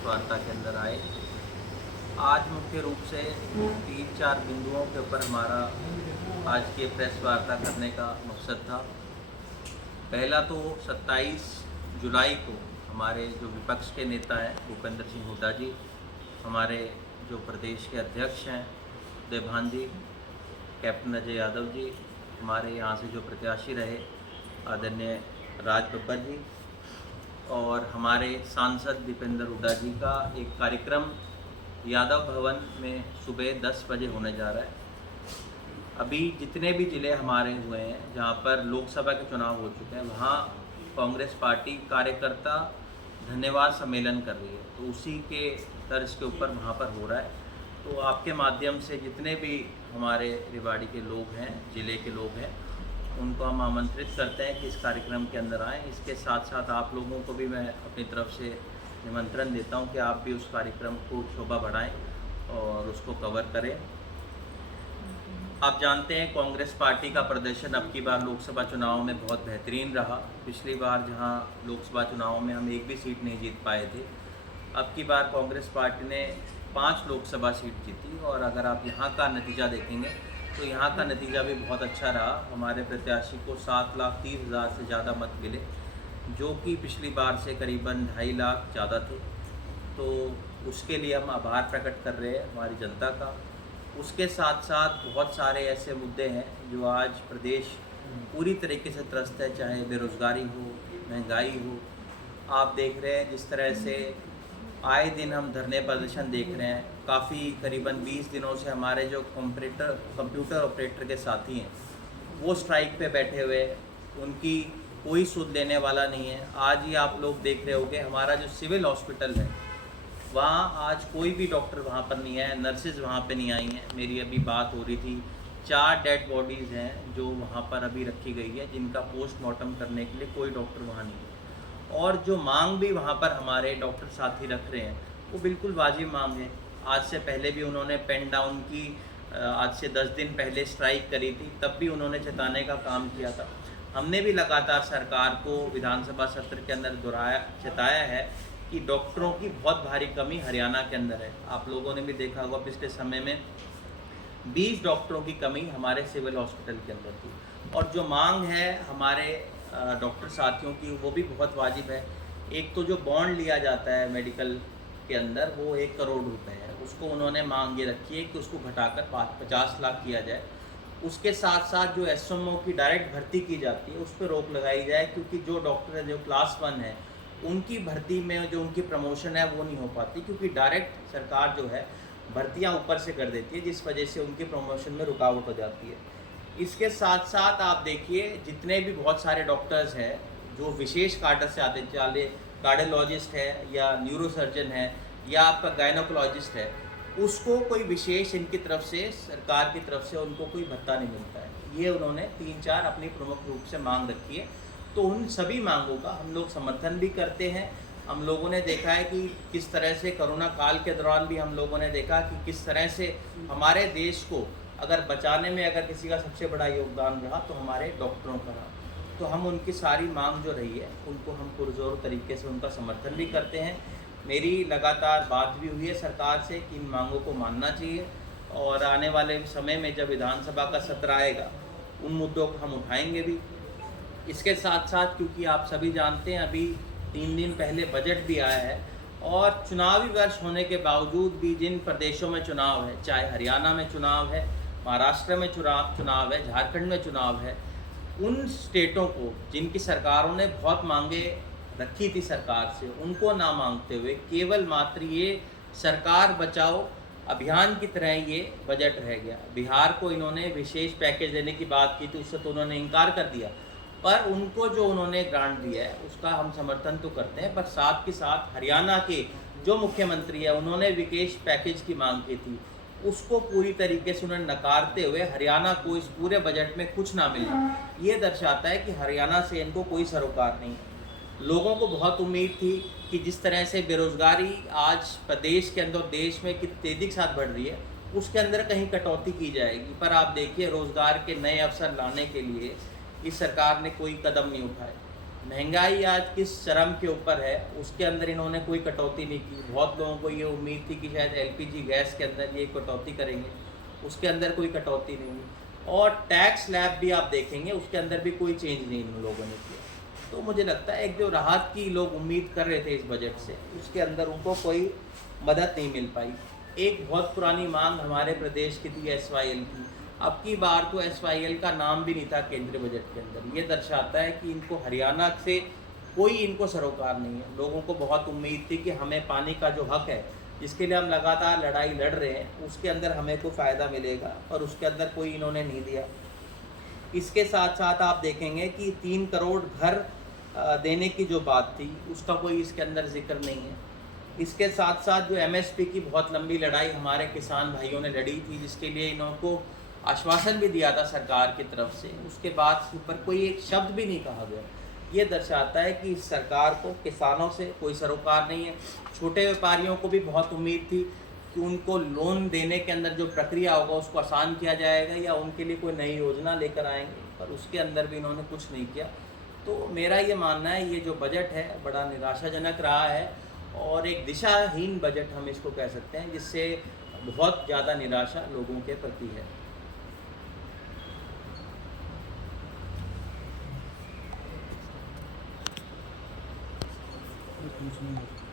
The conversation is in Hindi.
प्रेस वार्ता के अंदर आए। आज मुख्य रूप से 3-4 बिंदुओं के ऊपर हमारा आज की प्रेस वार्ता करने का मकसद था। पहला तो 27 जुलाई को हमारे जो विपक्ष के नेता हैं भूपेंद्र सिंह हुड्डा जी, हमारे जो प्रदेश के अध्यक्ष हैं देभान जी, कैप्टन अजय यादव जी, हमारे यहाँ से जो प्रत्याशी रहे आदरणीय राज बब्बर जी और हमारे सांसद दीपेंद्र हुड्डा जी का एक कार्यक्रम यादव भवन में सुबह 10 बजे होने जा रहा है। अभी जितने भी ज़िले हमारे हुए हैं जहाँ पर लोकसभा के चुनाव हो चुके हैं, वहाँ कांग्रेस पार्टी कार्यकर्ता धन्यवाद सम्मेलन कर रही है, तो उसी के तर्ज के ऊपर वहाँ पर हो रहा है। तो आपके माध्यम से जितने भी हमारे रेवाड़ी के लोग हैं, ज़िले के लोग हैं, उनको हम आमंत्रित करते हैं कि इस कार्यक्रम के अंदर आएँ। इसके साथ साथ आप लोगों को भी मैं अपनी तरफ से निमंत्रण देता हूं कि आप भी उस कार्यक्रम को शोभा बढ़ाएं और उसको कवर करें। आप जानते हैं कांग्रेस पार्टी का प्रदर्शन अब की बार लोकसभा चुनाव में बहुत बेहतरीन रहा। पिछली बार जहां लोकसभा चुनाव में हम एक भी सीट नहीं जीत पाए थे, अब की बार कांग्रेस पार्टी ने 5 लोकसभा सीट जीती और अगर आप यहां का नतीजा देखेंगे तो यहाँ का नतीजा भी बहुत अच्छा रहा। हमारे प्रत्याशी को 7,30,000 से ज़्यादा मत मिले, जो कि पिछली बार से करीबन 2.5 लाख ज़्यादा थे। तो उसके लिए हम आभार प्रकट कर रहे हैं हमारी जनता का। उसके साथ साथ बहुत सारे ऐसे मुद्दे हैं जो आज प्रदेश पूरी तरीके से त्रस्त है, चाहे बेरोज़गारी हो, महंगाई हो। आप देख रहे हैं जिस तरह से आए दिन हम धरने प्रदर्शन देख रहे हैं। काफ़ी करीबन 20 दिनों से हमारे जो कंप्यूटर ऑपरेटर के साथी हैं वो स्ट्राइक पे बैठे हुए, उनकी कोई सुध लेने वाला नहीं है। आज ही आप लोग देख रहे होंगे हमारा जो सिविल हॉस्पिटल है वहाँ आज कोई भी डॉक्टर वहाँ पर नहीं है, नर्सेज वहाँ पे नहीं आई हैं। मेरी अभी बात हो रही थी, 4 डेड बॉडीज़ हैं जो वहाँ पर अभी रखी गई है, जिनका पोस्टमार्टम करने के लिए कोई डॉक्टर वहाँ नहीं है। और जो मांग भी वहाँ पर हमारे डॉक्टर साथी रख रहे हैं वो बिल्कुल वाजिब मांग है। आज से पहले भी उन्होंने पेन डाउन की, आज से 10 दिन पहले स्ट्राइक करी थी, तब भी उन्होंने चेताने का काम किया था। हमने भी लगातार सरकार को विधानसभा सत्र के अंदर चेताया है कि डॉक्टरों की बहुत भारी कमी हरियाणा के अंदर है। आप लोगों ने भी देखा होगा पिछले समय में 20 डॉक्टरों की कमी हमारे सिविल हॉस्पिटल के अंदर थी। और जो मांग है हमारे डॉक्टर साथियों की वो भी बहुत वाजिब है। एक तो जो बॉन्ड लिया जाता है मेडिकल के अंदर वो 1 करोड़ रुपए है, उसको उन्होंने मांग ये रखी है कि उसको घटाकर 50 लाख किया जाए। उसके साथ साथ जो एसएमओ की डायरेक्ट भर्ती की जाती है उस पर रोक लगाई जाए, क्योंकि जो डॉक्टर है जो क्लास 1 है उनकी भर्ती में जो उनकी प्रमोशन है वो नहीं हो पाती, क्योंकि डायरेक्ट सरकार जो है भर्तियां ऊपर से कर देती है, जिस वजह से उनकी प्रमोशन में रुकावट हो जाती है। इसके साथ साथ आप देखिए जितने भी बहुत सारे डॉक्टर्स हैं जो विशेष कार्डर से आते, चाहे कार्डियोलॉजिस्ट है या न्यूरोसर्जन है या आपका गायनोकोलॉजिस्ट है, उसको कोई विशेष इनकी तरफ से सरकार की तरफ से उनको कोई भत्ता नहीं मिलता है। ये उन्होंने 3-4 अपनी प्रमुख रूप से मांग रखी है। तो उन सभी मांगों का हम लोग समर्थन भी करते हैं। हम लोगों ने देखा है कि किस तरह से कोरोना काल के दौरान भी हम लोगों ने देखा कि किस तरह से हमारे देश को अगर बचाने में अगर किसी का सबसे बड़ा योगदान रहा तो हमारे डॉक्टरों का रहा। तो हम उनकी सारी मांग जो रही है उनको हम पुरजोर तरीके से उनका समर्थन भी करते हैं। मेरी लगातार बात भी हुई है सरकार से कि इन मांगों को मानना चाहिए और आने वाले समय में जब विधानसभा का सत्र आएगा उन मुद्दों को हम उठाएंगे भी। इसके साथ साथ क्योंकि आप सभी जानते हैं अभी 3 दिन पहले बजट भी आया है और चुनावी वर्ष होने के बावजूद भी जिन प्रदेशों में चुनाव है, चाहे हरियाणा में चुनाव है, महाराष्ट्र में चुनाव है, झारखंड में चुनाव है, उन स्टेटों को जिनकी सरकारों ने बहुत मांगे रखी थी सरकार से, उनको ना मांगते हुए केवल मात्र ये सरकार बचाओ अभियान की तरह ये बजट रह गया। बिहार को इन्होंने विशेष पैकेज देने की बात की थी, उससे तो उन्होंने इनकार कर दिया, पर उनको जो उन्होंने ग्रांट दिया है उसका हम समर्थन तो करते हैं। पर साथ के साथ हरियाणा के जो मुख्यमंत्री है उन्होंने विशेष पैकेज की मांग की थी, उसको पूरी तरीके से उन्होंने नकारते हुए हरियाणा को इस पूरे बजट में कुछ ना मिले। ये दर्शाता है कि हरियाणा से इनको कोई सरोकार नहीं है। लोगों को बहुत उम्मीद थी कि जिस तरह से बेरोज़गारी आज प्रदेश के अंदर देश में कितनी तेज़ी के साथ बढ़ रही है उसके अंदर कहीं कटौती की जाएगी, पर आप देखिए रोज़गार के नए अवसर लाने के लिए इस सरकार ने कोई कदम नहीं उठाए। महंगाई आज किस चरम के ऊपर है, उसके अंदर इन्होंने कोई कटौती नहीं की। बहुत लोगों को ये उम्मीद थी कि शायद एलपीजी गैस के अंदर ये कटौती करेंगे, उसके अंदर कोई कटौती नहीं हुई। और टैक्स स्लैब भी आप देखेंगे, उसके अंदर भी कोई चेंज नहीं इन लोगों ने किया। तो मुझे लगता है एक जो राहत की लोग उम्मीद कर रहे थे इस बजट से, उसके अंदर उनको कोई मदद नहीं मिल पाई। एक बहुत पुरानी मांग हमारे प्रदेश की थी SYL की, अब की बार तो SYL का नाम भी नहीं था केंद्रीय बजट के अंदर। ये दर्शाता है कि इनको हरियाणा से कोई इनको सरोकार नहीं है। लोगों को बहुत उम्मीद थी कि हमें पानी का जो हक है, जिसके लिए हम लगातार लड़ाई लड़ रहे हैं, उसके अंदर हमें को फ़ायदा मिलेगा, और उसके अंदर कोई इन्होंने नहीं दिया। इसके साथ साथ आप देखेंगे कि 3 करोड़ घर देने की जो बात थी, उसका कोई इसके अंदर जिक्र नहीं है। इसके साथ साथ जो MSP की बहुत लंबी लड़ाई हमारे किसान भाइयों ने लड़ी थी, जिसके लिए इनको आश्वासन भी दिया था सरकार की तरफ से, उसके बाद ऊपर कोई एक शब्द भी नहीं कहा गया। ये दर्शाता है कि सरकार को किसानों से कोई सरोकार नहीं है। छोटे व्यापारियों को भी बहुत उम्मीद थी कि उनको लोन देने के अंदर जो प्रक्रिया होगा उसको आसान किया जाएगा, या उनके लिए कोई नई योजना लेकर आएंगे, पर उसके अंदर भी इन्होंने कुछ नहीं किया। तो मेरा ये मानना है ये जो बजट है बड़ा निराशाजनक रहा है, और एक दिशाहीन बजट हम इसको कह सकते हैं, जिससे बहुत ज़्यादा निराशा लोगों के प्रति है। कुछ नहीं।